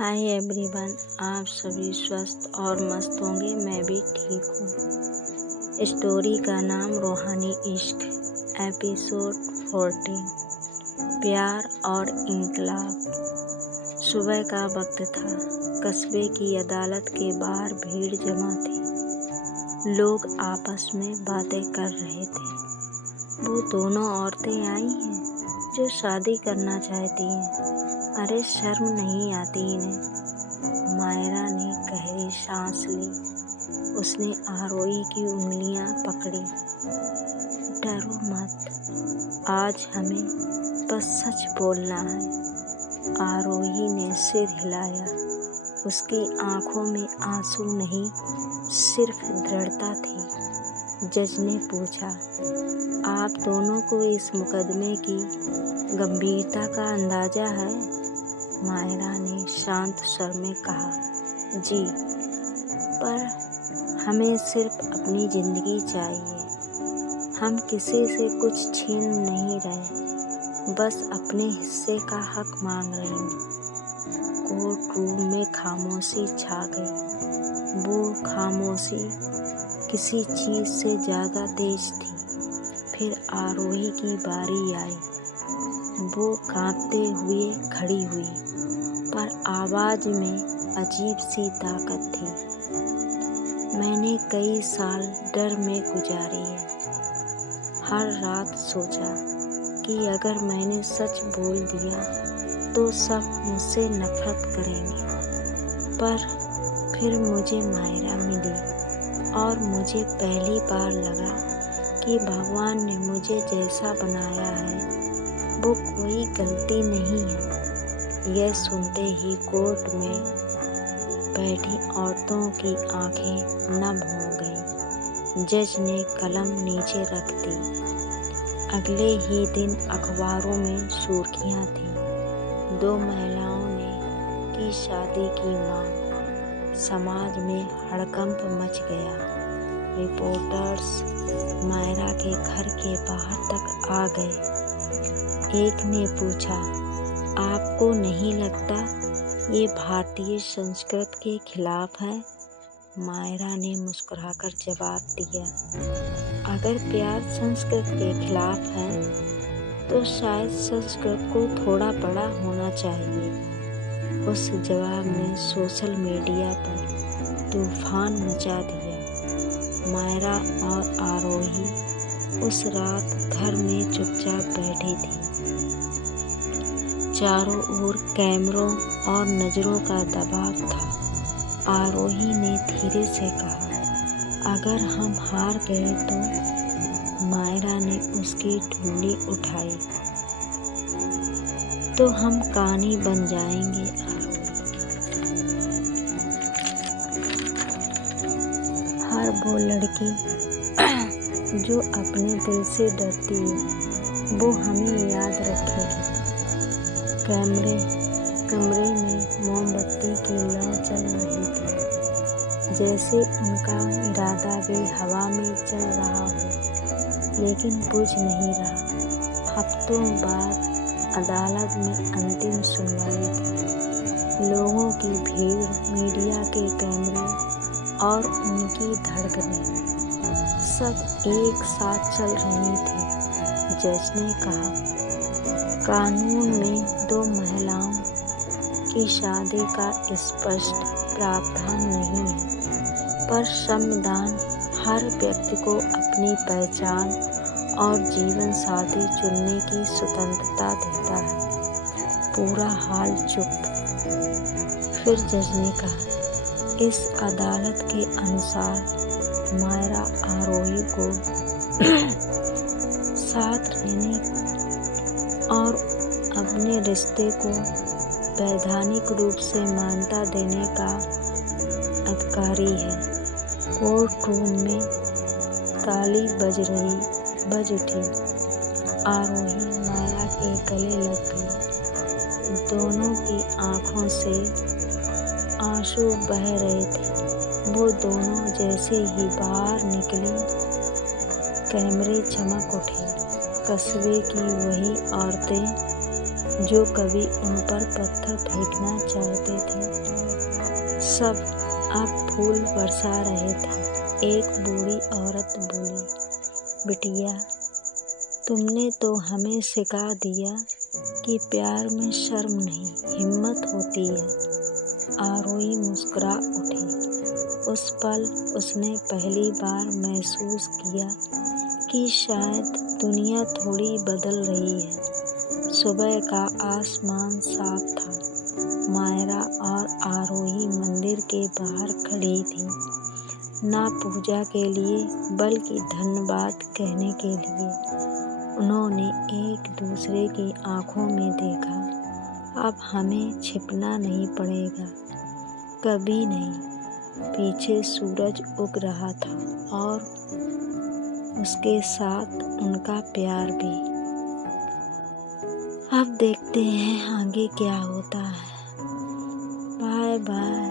Hi everyone, आप सभी स्वस्थ और मस्त होंगे। मैं भी ठीक हूँ। स्टोरी का नाम रूहानी इश्क, एपिसोड 14, प्यार और इंकलाब। सुबह का वक्त था। कस्बे की अदालत के बाहर भीड़ जमा थी। लोग आपस में बातें कर रहे थे। वो दोनों औरतें आई हैं जो शादी करना चाहती हैं। अरे शर्म नहीं आती इन्हें। मायरा ने गहरी सांस ली। उसने आरोही की उंगलियां पकड़ी। डरो मत, आज हमें बस सच बोलना है। आरोही ने सिर हिलाया। उसकी आंखों में आंसू नहीं, सिर्फ दृढ़ता थी। जज ने पूछा, आप दोनों को इस मुकदमे की गंभीरता का अंदाजा है? मायरा ने शांत स्वर में कहा, जी, पर हमें सिर्फ अपनी जिंदगी चाहिए। हम किसी से कुछ छीन नहीं रहे, बस अपने हिस्से का हक मांग रहे हैं। कोर्ट रूम में खामोशी छा गई। वो खामोशी किसी चीज से ज्यादा तेज थी। फिर आरोही की बारी आई। वो कांपते हुए खड़ी हुई, पर आवाज में अजीब सी ताकत थी। मैंने कई साल डर में गुजारी है। हर रात सोचा कि अगर मैंने सच बोल दिया तो सब मुझसे नफरत करेंगे। पर फिर मुझे मायरा मिली और मुझे पहली बार लगा कि भगवान ने मुझे जैसा बनाया है वो कोई गलती नहीं है। यह सुनते ही कोर्ट में बैठी औरतों की आंखें नम हो गईं। जज ने कलम नीचे रख दी। अगले ही दिन अखबारों में सुर्खियां थीं। 2 महिलाओं ने की शादी की मांग। समाज में हड़कंप मच गया। रिपोर्टर्स मायरा के घर के बाहर तक आ गए। एक ने पूछा, आपको नहीं लगता ये भारतीय संस्कृति के खिलाफ है? मायरा ने मुस्कुराकर जवाब दिया, अगर प्यार संस्कृति के खिलाफ है तो शायद संस्कृति को थोड़ा बड़ा होना चाहिए। उस जवाब ने सोशल मीडिया पर तूफान मचा दिया। मायरा और आरोही उस रात घर में चुपचाप बैठी थी। चारों ओर कैमरों और नजरों का दबाव था। आरोही ने धीरे से कहा, अगर हम हार गए तो? मायरा ने उसकी ठुल्ली उठाई, तो हम कहानी बन जाएंगे। हर वो लड़की जो अपने दिल से डरती है वो हमें याद रखेगी। कमरे में मोमबत्ती की लौ चल रही थी, जैसे उनका इरादा भी हवा में चल रहा हो, लेकिन बुझ नहीं रहा। हफ्तों बाद अदालत में अंतिम सुनवाई थी। लोगों की भीड़, मीडिया के कैमरे और उनकी धड़कनें सब एक साथ चल रही थी। जज ने कहा, कानून में 2 महिलाओं की शादी का स्पष्ट प्रावधान नहीं है, पर संविधान हर व्यक्ति को अपनी पहचान और जीवन साथी चुनने की स्वतंत्रता देता है। पूरा हाल चुप। फिर जज ने कहा, इस अदालत के अनुसार मायरा आरोही को साथ रहने और अपने रिश्ते को वैधानिक रूप से मान्यता देने का अधिकारी है। कोर्ट रूम में ताली बज उठी। आरोही मायरा के गले लग गई। दोनों की आंखों से आंसू बह रहे थे। वो दोनों जैसे ही बाहर निकली, कैमरे चमक उठे। कस्बे की वही औरतें जो कभी उन पर पत्थर फेंकना चाहते थे। सब अब फूल बरसा रहे थे। एक बूढ़ी औरत बोली, बिटिया, तुमने तो हमें सिखा दिया कि प्यार में शर्म नहीं, हिम्मत होती है। आरोही मुस्कुरा उठी। उस पल उसने पहली बार महसूस किया कि शायद दुनिया थोड़ी बदल रही है। सुबह का आसमान साफ था। मायरा और आरोही मंदिर के बाहर खड़ी थी, ना पूजा के लिए बल्कि धन्यवाद कहने के लिए। उन्होंने एक दूसरे की आंखों में देखा। अब हमें छिपना नहीं पड़ेगा, कभी नहीं। पीछे सूरज उग रहा था और उसके साथ उनका प्यार भी। अब देखते हैं आगे क्या होता है। Bye bye.